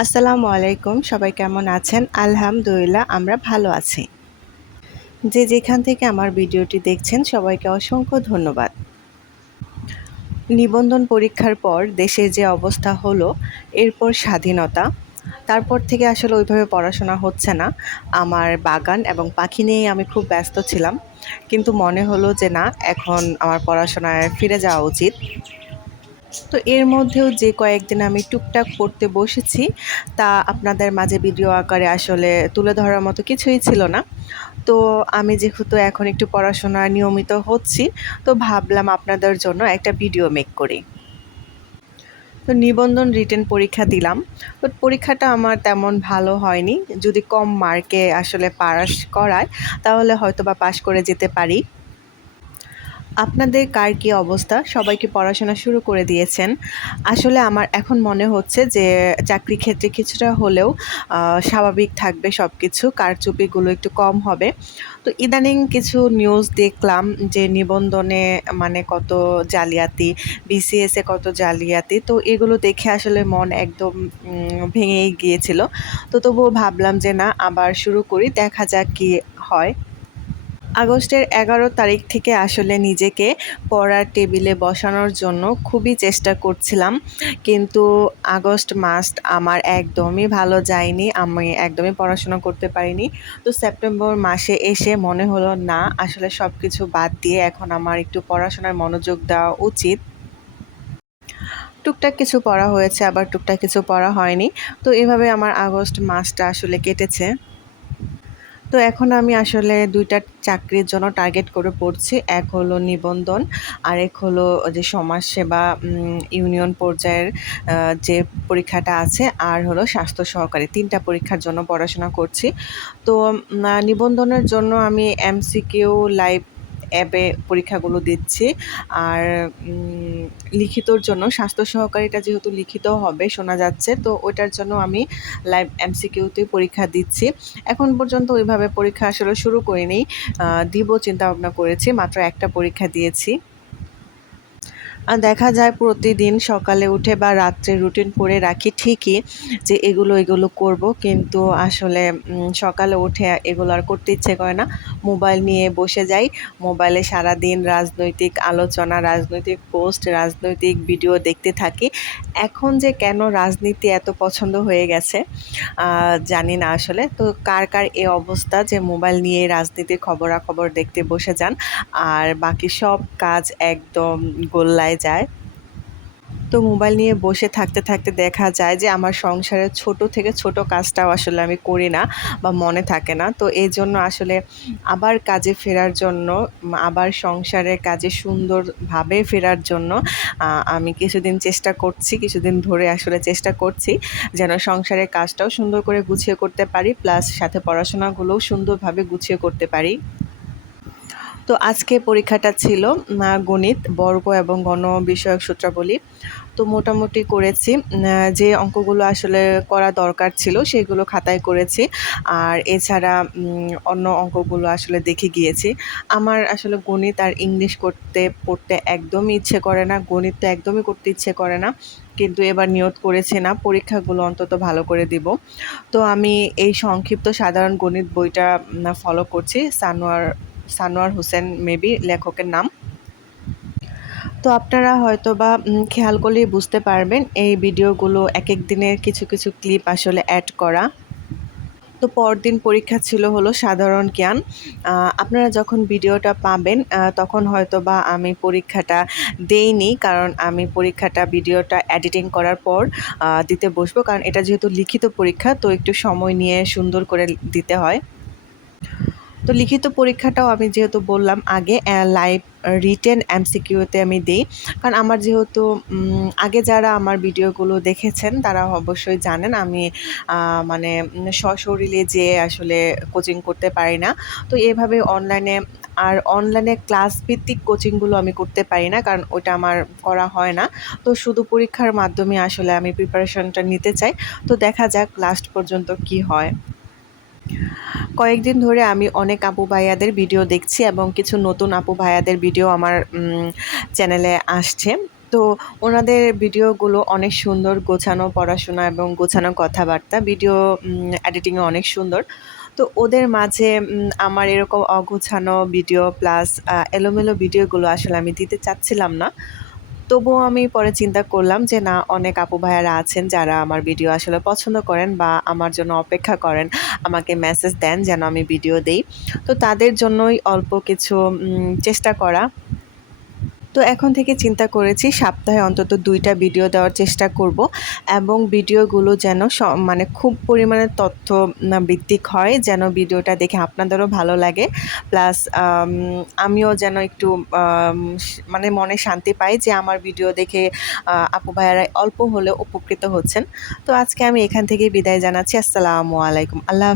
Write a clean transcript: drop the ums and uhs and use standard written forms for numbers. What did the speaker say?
আসসালামু আলাইকুম। সবাই কেমন আছেন? আলহামদুলিল্লাহ আমরা ভালো আছি। যে যেখান থেকে আমার ভিডিওটি দেখছেন সবাইকে অসংখ্য ধন্যবাদ। নিবন্ধন পরীক্ষার পর দেশের যে অবস্থা হলো, এরপর স্বাধীনতা। তারপর থেকে আসলে ওইভাবে পড়াশোনা হচ্ছে না। আমার বাগান এবং পাখি নিয়েই আমি খুব ব্যস্ত ছিলাম। কিন্তু মনে হলো যে না, এখন আমার পড়াশোনায় ফিরে যাওয়া উচিত। তো এর মধ্যেও যে কয়েকদিন আমি টুকটাক পড়তে বসেছি, তা আপনাদের মাঝে ভিডিও আকারে আসলে তুলে ধরার মতো কিছুই ছিল না। তো আমি যেহেতু এখন একটু পড়াশোনায় নিয়মিত হচ্ছি, তো ভাবলাম আপনাদের জন্য একটা ভিডিও মেক করি। তো নিবন্ধন রিটেন পরীক্ষা দিলাম। তো পরীক্ষাটা আমার তেমন ভালো হয়নি। যদি কম মার্কে আসলে পাস করায়, তাহলে হয়তোবা পাস করে যেতে পারি। আপনাদের কার কী অবস্থা? সবাই কি পড়াশোনা শুরু করে দিয়েছেন? আসলে আমার এখন মনে হচ্ছে যে চাকরি ক্ষেত্রে কিছুটা হলেও স্বাভাবিক থাকবে সবকিছু, কারচুপিগুলো একটু কম হবে। তো ইদানিং কিছু নিউজ দেখলাম যে নিবন্ধনে মানে কত জালিয়াতি, বিসিএস এ কত জালিয়াতি। তো এগুলো দেখে আসলে মন একদম ভেঙেই গিয়েছিল। তো তবুও ভাবলাম যে না, আবার শুরু করি, দেখা যাক কি হয়। আগস্টের ১১ তারিখ থেকে আসলে নিজেকে পড়ার টেবিলে বসানোর জন্য খুবই চেষ্টা করছিলাম। কিন্তু আগস্ট মাস আমার একদমই ভালো যায়নি। আমি একদমই পড়াশোনা করতে পারিনি। তো সেপ্টেম্বর মাসে এসে মনে হলো না, আসলে সবকিছু বাদ দিয়ে এখন আমার একটু পড়াশোনায় মনোযোগ দেওয়া উচিত। টুকটাক কিছু পড়া হয়েছে, আবার টুকটাক কিছু পড়া হয়নি। তো এভাবে আমার আগস্ট মাসটা আসলে কেটেছে। তো এখন আমি আসলে ২ টা চাকরির জন্য টার্গেট করে পড়ছি। এক হলো নিবন্ধন, আরেক হলো যে সমাজসেবা ইউনিয়ন পর্যায়ের যে পরীক্ষাটা আছে, আর হলো স্বাস্থ্য সহকারী। ৩ টা পরীক্ষার জন্য পড়াশোনা করছি। তো নিবন্ধনের জন্য আমি এমসিকিউ লাইভ অ্যাপে পরীক্ষাগুলো দিচ্ছি। আর লিখিতর জন্য স্বাস্থ্য সহকারীটা যেহেতু লিখিত হবে শোনা যাচ্ছে, তো ওইটার জন্য আমি লাইভ এমসিকিউতেই পরীক্ষা দিচ্ছি। এখন পর্যন্ত ওইভাবে পরীক্ষা আসলে শুরু করিনি। দিব চিন্তাভাবনা করেছি। মাত্র একটা পরীক্ষা দিয়েছি। দেখা যায় প্রতিদিন সকালে উঠে বা রাত্রে রুটিন করে রাখি ঠিকই যে এগুলো করব, কিন্তু আসলে সকালে উঠে এগুলো আর করতে ইচ্ছে করে না। মোবাইল নিয়ে বসে যাই। মোবাইলে সারাদিন রাজনৈতিক আলোচনা, রাজনৈতিক পোস্ট, রাজনৈতিক ভিডিও দেখতে থাকি। এখন যে কেন রাজনীতি এত পছন্দ হয়ে গেছে জানি না আসলে। তো কার এ অবস্থা যে মোবাইল নিয়ে রাজনীতির খবরাখবর দেখতে বসে যান, আর বাকি সব কাজ একদম গোল্লায় যায়। তো মোবাইল নিয়ে বসে থাকতে দেখা যায় যে আমার সংসারের ছোট থেকে ছোট কাজটাও আসলে আমি করি না বা মনে থাকে না। তো এজন্য আসলে আবার কাজে ফেরার জন্য, আবার সংসারের কাজে সুন্দরভাবে ফেরার জন্য আমি কিছুদিন ধরে আসলে চেষ্টা করছি যেন সংসারের কাজটাও সুন্দর করে গুছিয়ে করতে পারি, প্লাস সাথে পড়াশোনাগুলোও সুন্দরভাবে গুছিয়ে করতে পারি। তো আজকে পরীক্ষাটা ছিল গণিত, বর্গ এবং গণ বিষয়ক সূত্রাবলী। তো মোটামুটি করেছি। যে অঙ্কগুলো আসলে করা দরকার ছিল সেগুলো খাতায় করেছি। আর এছাড়া অন্য অঙ্কগুলো আসলে দেখে গিয়েছি। আমার আসলে গণিত আর ইংলিশ পড়তে একদমই ইচ্ছে করে না। গণিত তো একদমই করতে ইচ্ছে করে না। কিন্তু এবার নিয়ত করেছি না, পরীক্ষাগুলো অন্তত ভালো করে দিব। তো আমি এই সংক্ষিপ্ত সাধারণ গণিত বইটা ফলো করছি। সানোয়ার হোসেন মেবি লেখকের নাম। তো আপনারা হয়তোবা খেয়াল করলেই বুঝতে পারবেন এই ভিডিওগুলো একেক দিনের কিছু ক্লিপ আসলে অ্যাড করা। তো পরদিন পরীক্ষা ছিল হলো সাধারণ জ্ঞান। আপনারা যখন ভিডিওটা পাবেন তখন হয়তোবা আমি পরীক্ষাটা দেইনি, কারণ আমি পরীক্ষাটা ভিডিওটা এডিটিং করার পর দিতে বসবো। কারণ এটা যেহেতু লিখিত পরীক্ষা, তো একটু সময় নিয়ে সুন্দর করে দিতে হয়। তো লিখিত পরীক্ষাটাও আমি যেহেতু বললাম আগে লাইভ রিটেন এমসিকিউতে আমি দিই। কারণ আমার যেহেতু আগে যারা আমার ভিডিওগুলো দেখেছেন তারা অবশ্যই জানেন আমি মানে সশরীরে যেয়ে আসলে কোচিং করতে পারি না। তো এভাবে অনলাইনে ক্লাস ভিত্তিক কোচিংগুলো আমি করতে পারি না, কারণ ওটা আমার করা হয় না। তো শুধু পরীক্ষার মাধ্যমে আসলে আমি প্রিপারেশনটা নিতে চাই। তো দেখা যাক লাস্ট পর্যন্ত কি হয়। কয়েকদিন ধরে আমি অনেক আপু ভাইয়াদের ভিডিও দেখছি এবং কিছু নতুন আপু ভাইয়াদের ভিডিও আমার চ্যানেলে আসছে। তো ওনাদের ভিডিওগুলো অনেক সুন্দর, গোছানো পড়াশোনা এবং গোছানো কথাবার্তা, ভিডিও এডিটিংও অনেক সুন্দর। তো ওদের মাঝে আমার এরকম অগোছানো ভিডিও প্লাস এলোমেলো ভিডিওগুলো আসলে আমি দিতে চাচ্ছিলাম না। তবুও আমি পরে চিন্তা করলাম যে না, অনেক আপু ভাইয়ারা আছেন যারা আমার ভিডিও আসলে পছন্দ করেন বা আমার জন্য অপেক্ষা করেন, আমাকে মেসেজ দেন যেন আমি ভিডিও দেই। তো তাদের জন্যই অল্প কিছু চেষ্টা করা। তো এখন থেকে চিন্তা করেছি সপ্তাহে অন্তত ২টা ভিডিও দেওয়ার চেষ্টা করব এবং ভিডিওগুলো যেন মানে খুব পরিমাণে তথ্য ভিত্তিক হয়, যেন ভিডিওটা দেখে আপনাদেরও ভালো লাগে। প্লাস আমিও যেন একটু মানে মনে শান্তি পাই যে আমার ভিডিও দেখে আপু ভাইয়ারা অল্প হলেও উপকৃত হচ্ছেন। তো আজকে আমি এখান থেকেই বিদায় জানাচ্ছি। আসসালামু আলাইকুম। আল্লাহ